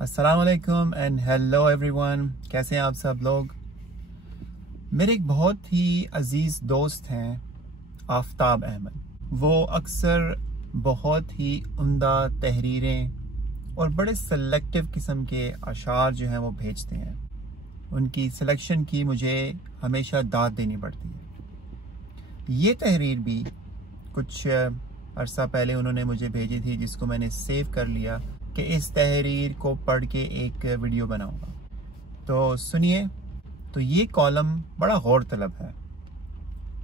अस्सलाम वालेकुम and hello everyone. कैसे हैं आप सब लोग। मेरे एक बहुत ही अजीज़ दोस्त हैं आफ्ताब अहमद। वो अक्सर बहुत ही उम्दा तहरीरें और बड़े सेलेक्टिव किस्म के अशार जो हैं वो भेजते हैं। उनकी सिलेक्शन की मुझे हमेशा दाद देनी पड़ती है। ये तहरीर भी कुछ अरसा पहले उन्होंने मुझे भेजी थी, जिसको मैंने सेव कर लिया कि इस तहरीर को पढ़ के एक वीडियो बनाऊंगा। तो सुनिए। तो ये कॉलम बड़ा गौर तलब है।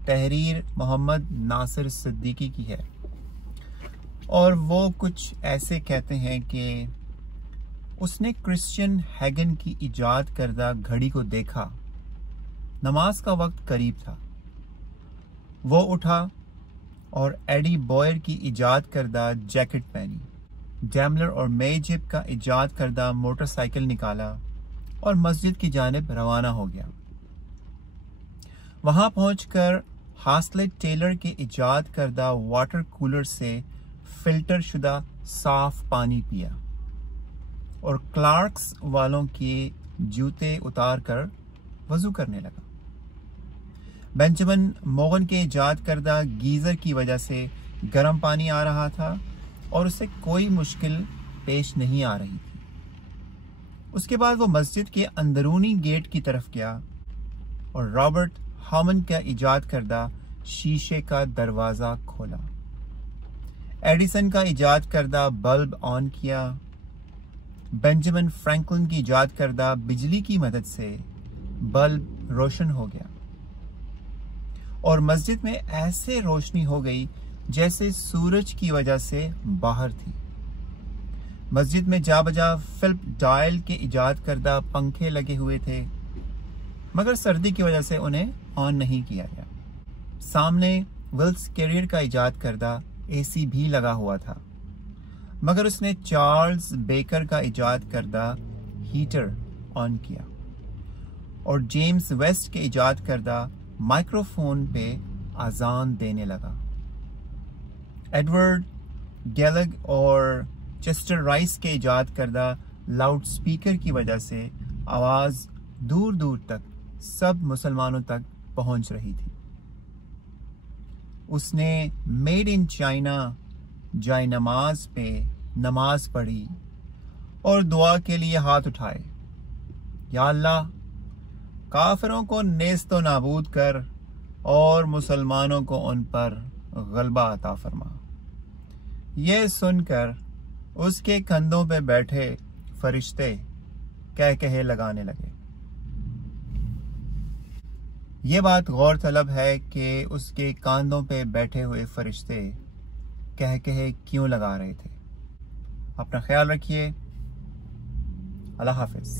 तहरीर मोहम्मद नासिर सिद्दीकी की है और वो कुछ ऐसे कहते हैं कि उसने क्रिश्चियन हैगन की इजाद करदा घड़ी को देखा। नमाज का वक्त करीब था। वो उठा और एडी बॉयर की इजाद करदा जैकेट पहनी, डैमलर और मेजिब का इजाद करदा मोटरसाइकिल निकाला और मस्जिद की जानिब रवाना हो गया। वहां पहुंचकर हास्ले टेलर के इजाद करदा वाटर कूलर से फिल्टर शुदा साफ पानी पिया और क्लार्क्स वालों के जूते उतार कर वजू करने लगा। बेंजामिन मोगन के इजाद करदा गीजर की वजह से गर्म पानी आ रहा था और उसे कोई मुश्किल पेश नहीं आ रही थी। उसके बाद वो मस्जिद के अंदरूनी गेट की तरफ गया और रॉबर्ट हामन का इजाद करदा शीशे का दरवाजा खोला। एडिसन का इजाद करदा बल्ब ऑन किया। बेंजामिन फ्रैंकलिन की इजाद करदा बिजली की मदद से बल्ब रोशन हो गया और मस्जिद में ऐसे रोशनी हो गई जैसे सूरज की वजह से बाहर थी। मस्जिद में जा बजा फिलिप डायल के इजाद करदा पंखे लगे हुए थे, मगर सर्दी की वजह से उन्हें ऑन नहीं किया गया। सामने विल्स कैरियर का इजाद करदा एसी भी लगा हुआ था, मगर उसने चार्ल्स बेकर का इजाद करदा हीटर ऑन किया और जेम्स वेस्ट के इजाद करदा माइक्रोफोन पे आजान देने लगा। एडवर्ड गैलग और चेस्टर राइस के इजाद करदा लाउड स्पीकर की वजह से आवाज दूर दूर तक सब मुसलमानों तक पहुंच रही थी। उसने मेड इन चाइना जाय नमाज पे नमाज पढ़ी और दुआ के लिए हाथ उठाए। या अल्लाह, काफिरों को नेस्तो नाबूद कर और मुसलमानों को उन पर गलबा अता फरमा। यह सुनकर उसके कंधों पे बैठे फरिश्ते कह कहे लगाने लगे। ये बात गौर तलब है कि उसके कांधों पे बैठे हुए फरिश्ते कह कहे क्यों लगा रहे थे। अपना ख्याल रखिए। अल्लाह हाफिज।